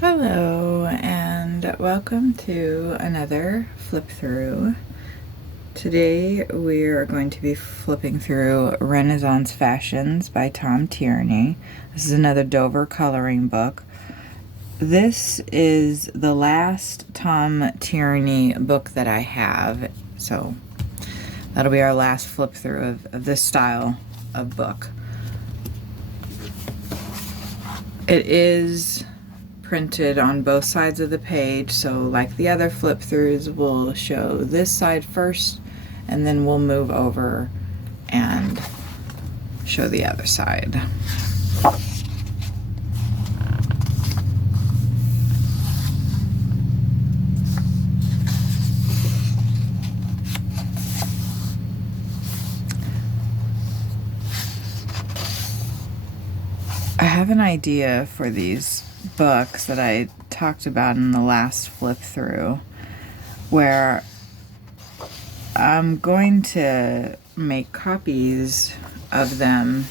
Hello and welcome to another flip through. Today we are going to be flipping through Renaissance Fashions by Tom Tierney. This is another Dover coloring book. This is the last Tom Tierney book that I have, so that'll be our last flip through of this style of book. It is printed on both sides of the page, so like the other flip throughs, we'll show this side first and then we'll move over and show the other side. I have an idea for these books that I talked about in the last flip through, where I'm going to make copies of them.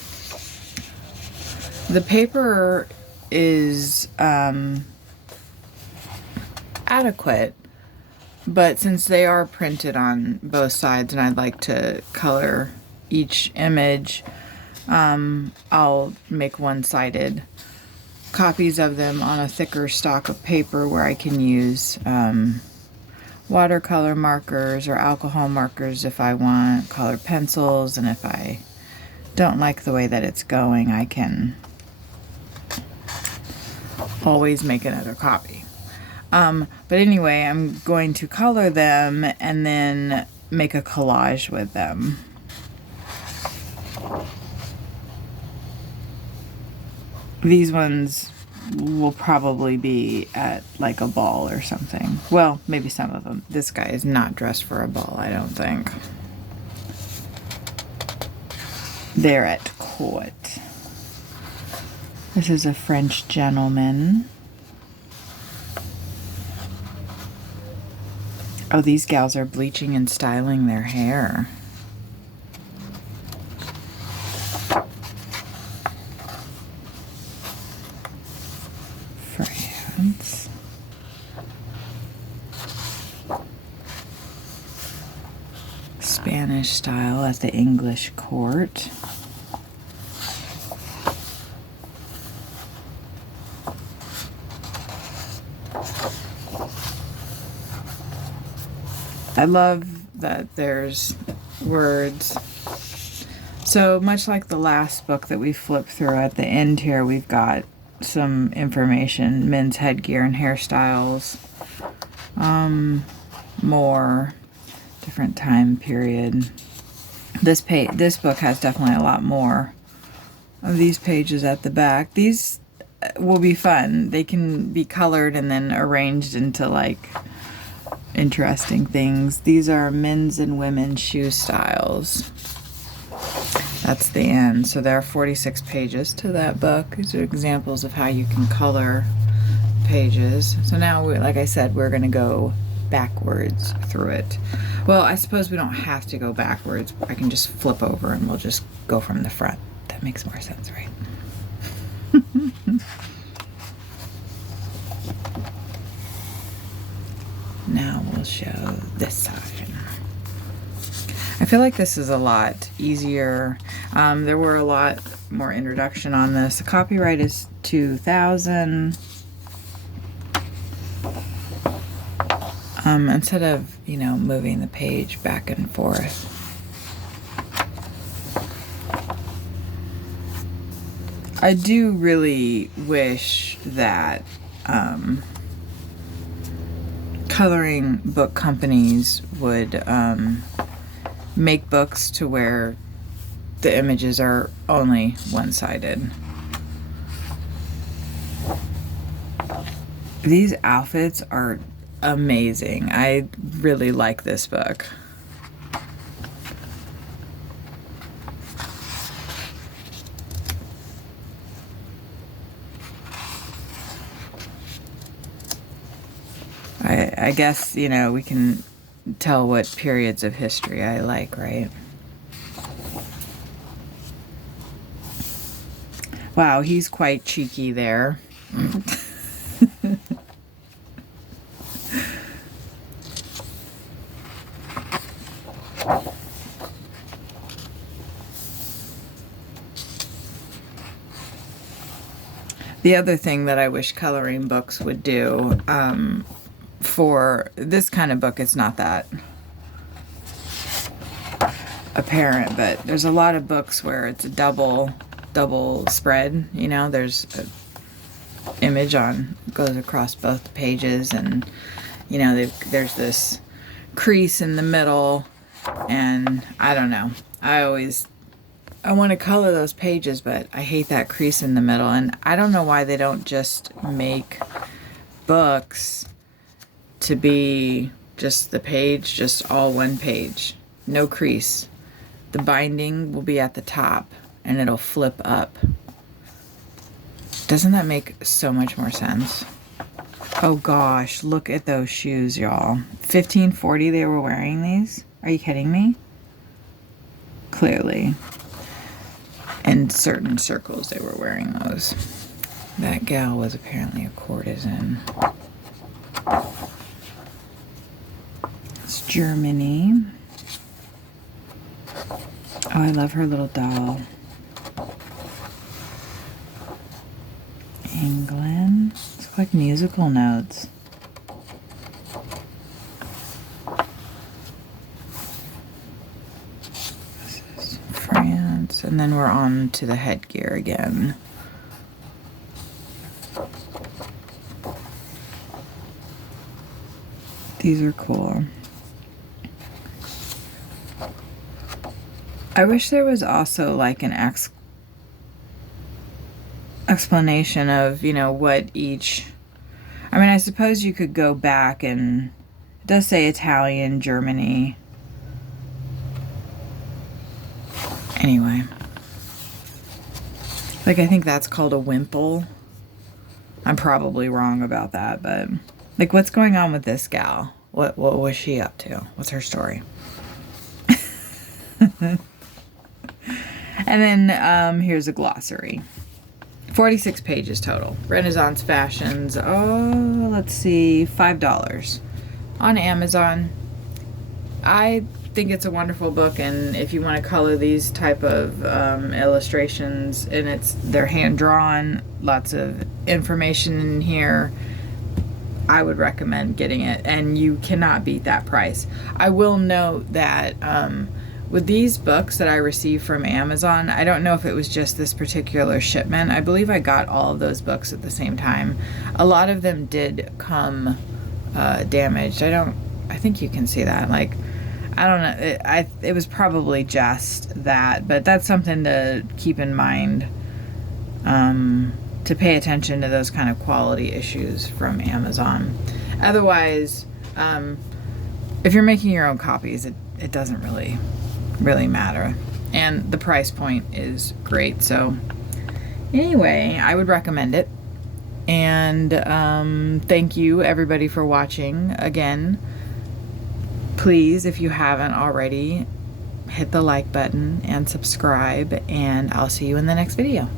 The paper is adequate, but since they are printed on both sides and I'd like to color each image, I'll make one-sided copies of them on a thicker stock of paper where I can use watercolor markers or alcohol markers if I want, colored pencils, and if I don't like the way that it's going, I can always make another copy. But anyway, I'm going to color them and then make a collage with them. These ones will probably be at like a ball or something. Well, maybe some of them. This guy is not dressed for a ball, I don't think. They're at court. This is a French gentleman. Oh, these gals are bleaching and styling their hair. France. Spanish style at the English court. I love that there's words. So much like the last book that we flipped through, at the end here we've got some information, men's headgear and hairstyles, more different time period. This book has definitely a lot more of these pages at the back. These will be fun. They can be colored and then arranged into like interesting things. These are men's and women's shoe styles. That's the end. So there are 46 pages to that book. These are examples of how you can color pages. So now, like I said, we're going to go backwards through it. Well, I suppose we don't have to go backwards. I can just flip over and we'll just go from the front. That makes more sense, right? Now we'll show this side. I feel like this is a lot easier. There were a lot more introduction on this. The copyright is 2000. Instead of, moving the page back and forth. I do really wish that coloring book companies would make books to where the images are only one-sided. These outfits are amazing. I really like this book. I guess, we can tell what periods of history I like, right? Wow, he's quite cheeky there. The other thing that I wish coloring books would do, for this kind of book, it's not that apparent, but there's a lot of books where it's a double spread, you know, there's an image goes across both pages, and you know, there's this crease in the middle, and I don't know, I want to color those pages, but I hate that crease in the middle, and I don't know why they don't just make books to be just the page, just all one page, no crease. The binding will be at the top and it'll flip up. Doesn't that make so much more sense? Oh gosh, look at those shoes, y'all. $15.40 they were wearing these? Are you kidding me? Clearly. In certain circles they were wearing those. That gal was apparently a courtesan. It's Germany. Oh, I love her little doll. England. It's like musical notes. This is France. And then we're on to the headgear again. These are cool. I wish there was also like an explanation of, you know, what each... I mean, I suppose you could go back and... It does say Italian, Germany. Anyway. Like, I think that's called a wimple. I'm probably wrong about that, but... Like, what's going on with this gal? What was she up to? What's her story? And then here's a glossary. 46 pages total. Renaissance fashions. Oh, let's see. $5 on Amazon. I think it's a wonderful book, and if you want to color these type of illustrations, and they're hand drawn, lots of information in here, I would recommend getting it, and you cannot beat that price. I will note that with these books that I received from Amazon, I don't know if it was just this particular shipment. I believe I got all of those books at the same time. A lot of them did come damaged. I think you can see that. Like, I don't know. It was probably just that, but that's something to keep in mind, to pay attention to those kind of quality issues from Amazon. Otherwise, if you're making your own copies, it doesn't really matter, and the price point is great. So anyway, I would recommend it, and thank you everybody for watching. Again, please, if you haven't already, hit the like button and subscribe, and I'll see you in the next video.